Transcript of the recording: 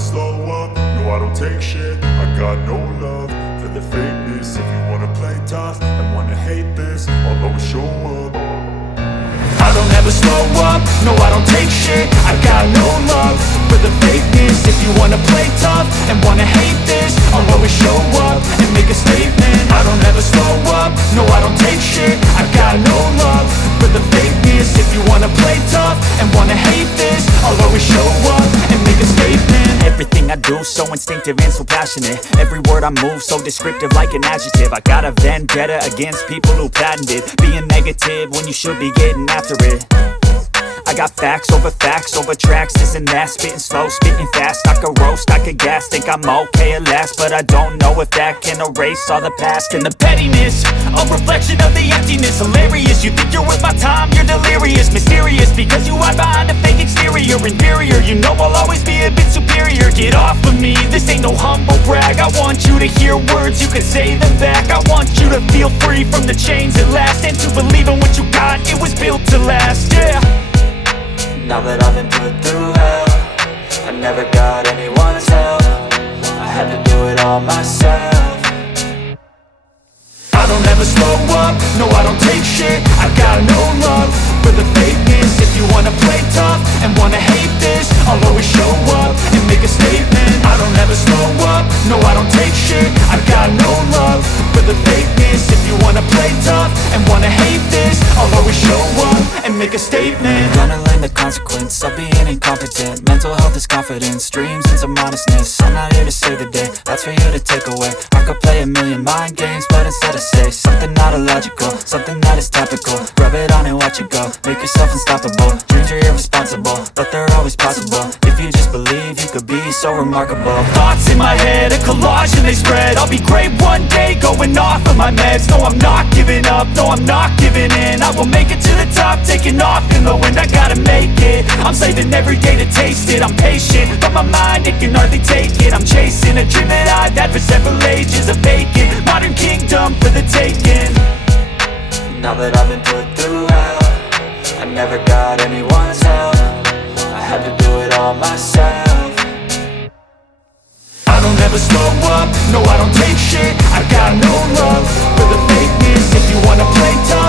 slow up, no I don't take shit. I got no love for the fakeness. If you wanna play tough and wanna hate this, I'll always show up. I don't ever slow up, no I don't take shit. I got no love for the fakeness. If you wanna play tough and wanna hate this, I'll always show up and make a statement. I don't ever slow up, no I don't take shit. I got no love for the fakeness. If you wanna play tough and wanna hate this, I'll always show up and make a statement. Everything I do so instinctive and so passionate. Every word I move so descriptive like an adjective. I got a vendetta against people who patented being negative when you should be getting after it. I got facts over tracks, this and that. Spitting slow, spitting fast, I could roast, I could gas. Think I'm okay at last, but I don't know if that can erase all the past. And the pettiness, a reflection of the emptiness. Hilarious, you think you're worth my time, you're delirious. Mysterious, because you hide behind a fake exterior. Inferior, you know I'll always be a bit superior. Get off of me, this ain't no humble brag. I want you to hear words, you can say them back. I want you to feel free from the chains at last, and to believe in what you got, it was built to last, yeah. Now that I've been put through hell, I never got anyone's help. I had to do it all myself. I don't ever slow up, no I don't take shit. I got no love for the fakeness. If you wanna play tough and wanna hate this, I'll always show up and make a statement. I don't ever slow up, no I don't take shit. I got no love for the fakeness. If you wanna play tough and wanna hate this, I'll always show up and make a statement. Gonna learn the consequence of being incompetent. Mental health is confidence, dreams and some honestness. I'm not here to save the day, that's for you to take away. I could play a million mind games, but instead I say something not illogical, something that is topical. Rub it on and watch it go, make yourself unstoppable. Dreams are irresponsible, but they're always possible. If you just believe, you could be so remarkable. Thoughts in my head, a collage and they spread. I'll be great one day, going off of my meds. No, I'm not giving up, no, I'm not giving in. I will make it to the top, taking off in the wind. I gotta make it, I'm saving every day to taste it. I'm patient, but my mind, it can hardly take it. I'm chasing a dream that I've had for several ages. A vacant, modern kingdom for the taking. Now that I've been put through hell, I never got anyone's help. I had to do it all myself. I don't ever slow up, no I don't take shit. I got no love for the fakeness. If you wanna play tough